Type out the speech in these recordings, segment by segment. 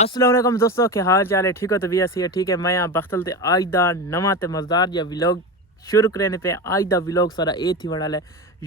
अस्सलाम वालेकुम दोस्तों, क्या हाल चाल है? ठीक हो? तबीयत सी है? ठीक है। मैं यहाँ बख्तल ते आज दा नवा ते मज़ेदार जिहा व्लॉग शुरू करने पे आज दा व्लॉग सारा ये थी वाला है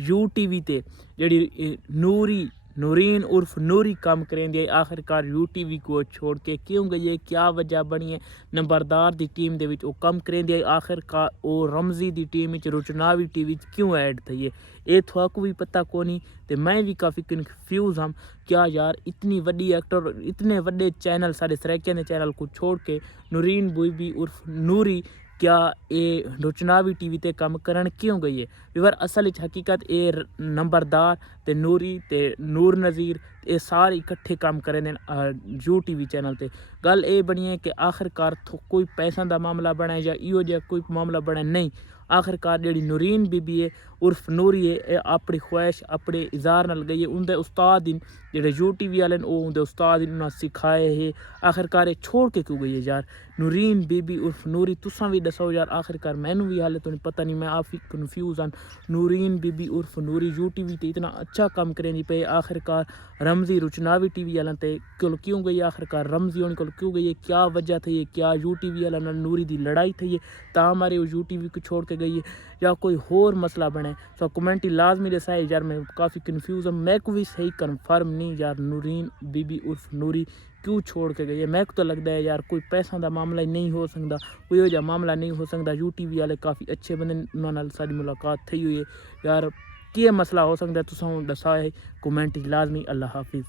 यूटीवी ते जेड़ी नूरीन उर्फ नूरी काम करेंदी है आखिरकार यूटीवी को छोड़ के क्यों गई है, क्या वजह बनी है? नंबरदार दी टीम दे विच ओ कम करेंदी है आखिरकार ओ रमजी दी टीम विच रुचनावी टीवी क्यों ऐड थी है ये थोड़ा भी पता कोनी ते मैं भी काफ़ी कन्फ्यूज़ हम। क्या यार इतनी वड्डी एक्टर इतने वड्डे चैनल सारे सराइकिया ने चैनल को छोड़ के नूरीन बीबी उर्फ नूरी क्या ये रुचनावी टीवी ते कम करन क्यों गई है? विवर असल हकीकत ये नंबरदार ते नूरी ते नूर नज़ीर ये सारे इकट्ठे काम करें यू टीवी चैनल ते गल ये बनी है कि आखिरकार कोई पैसा का मामला बने या इो जहा कोई मामला बने नहीं। आखिरकार जी नूरीन बीबी है उर्फ नूरी है ये अपनी ख्वाहिश अपने इज़हार नाल गई है उनके उस्ताद इन जो यू टी वी वाले उनके उस्ताद इन्होंने सिखाए है। आखिरकार ये छोड़ के क्यों गई है यार नूरीन बीबी उर्फ नूरी? तुसा भी दसो यार आखिरकार मैनू भी हाले तो नहीं पता नहीं, मैं आप ही कन्फ्यूज़ हाँ। नूरीन बीबी उर्फ नूरी यू टी वी इतना अच्छा काम करें पे आखिरकार रमजी रुचनावी टी वी वाले ते क्यों गई? आखिरकार रमजी होने को क्यों गई है? क्या वजह थी है? क्या यू टी वी वाला नूरी की लड़ाई थी है ता हमारे यू टी वी को छोड़ के गई है या कोई होर मसला बने? सो कमेंट लाजमी दसाए यार, मैं काफ़ी कन्फ्यूज़ हूँ। मैं को भी सही कन्फर्म नहीं यार नूरीन बीबी उर्फ नूरी क्यों छोड़ के गई है। मैं को तो लगता है यार कोई पैसा का मामला ही नहीं हो सकता, कोई हो मामला नहीं हो सकता। यू टी वी वाले काफ़ी अच्छे बंदे उन्होंने सारी मुलाकात थी हुई है यार, क्या मसला हो सकता है तुसा दसा है कमेंट लाजमी। अल्लाह हाफिज़।